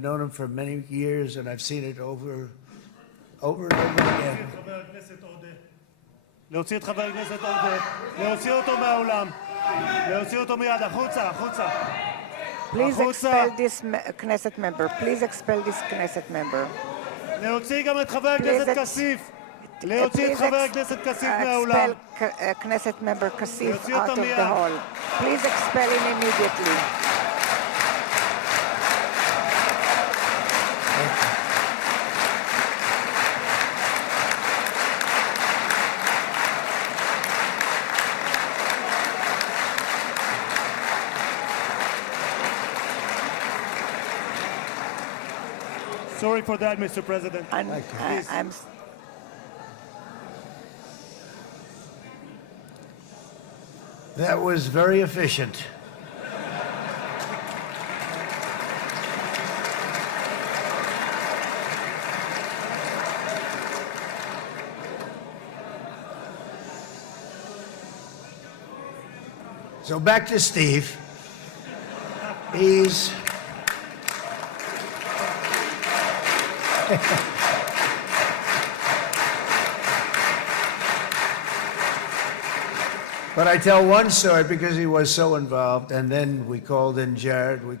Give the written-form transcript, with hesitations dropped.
I've known him for many years, and I've seen it over and over again. להוציא את חבר הכנסת עודה, להוציא אותו מהאולם, להוציא אותו מיד, החוצה, החוצה. Please expel this Knesset member. Please expel this Knesset member. להוציא גם את חבר הכנסת כסיף. להוציא את חבר הכנסת כסיף מהאולם. Expel Knesset member Kasif out of the hall. Please expel him immediately. Sorry for that, Mr. President. That was very efficient. So back to Steve. He's But I tell one story because he was so involved, and then we called in Jared, we